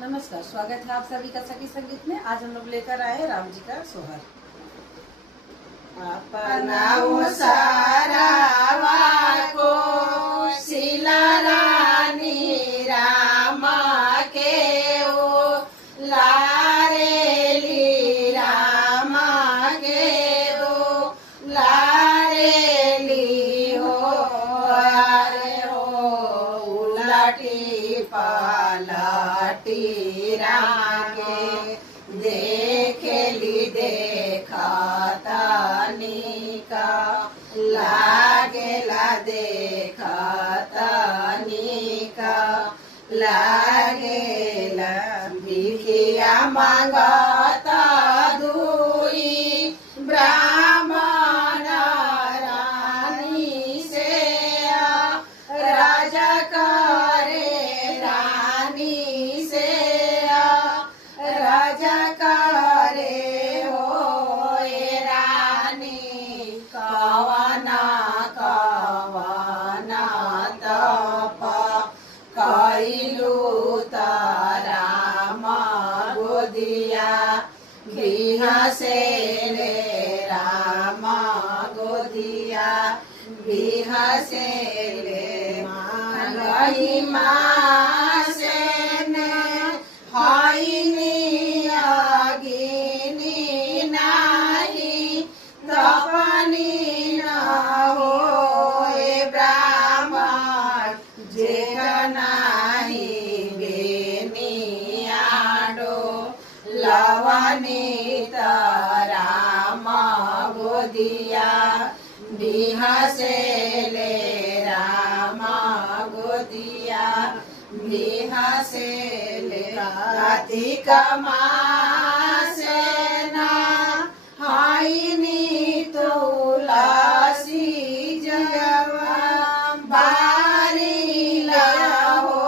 नमस्कार, स्वागत है आप सभी का सखी संगीत में। आज हम लोग लेकर आए राम जी का सोहर। अपना सारावा को सिला रानी रामा के ओ लारेली रामा के ओ लारेली हो अरे हो उलटी पलटी रागे देखेली देखता निका लागेला देखता निका लागेला भिखिया मांगता दुई ब्राह्मण रानी से राजा करे रानी से राजा करे हो ए रानी कवना कवना तप कैलू राम गोदिया गृह से ले राम गोदिया गृह से ले गही माँ से ने हईनी अगिनी नाही तपनी न हो ए ब्राह्मण जेठ नाही बेनी आडो लवनी राम गोदिया बिह से ले राम गोदिया बिह से ले कार्तिक मास ना हईनी तुलसी जवा बारीला हो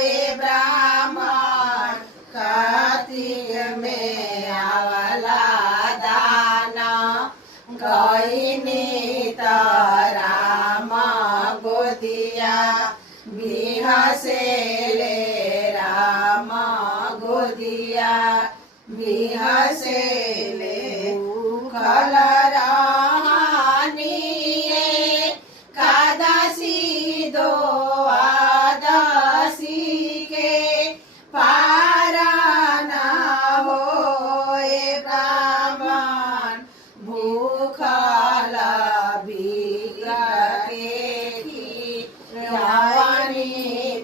ए ब्राह्मण कार्तिक में आवला दाना गईनी राम गोदिया बिह से ले राम गोदिया बिह से ले खल रानी कादसी दो आदसी के पारा न हो ए ब्राह्मण भूखल बिके रावणी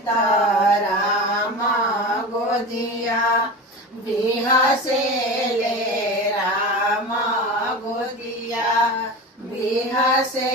राम गोदिया बिह से ले राम गोदिया बिह से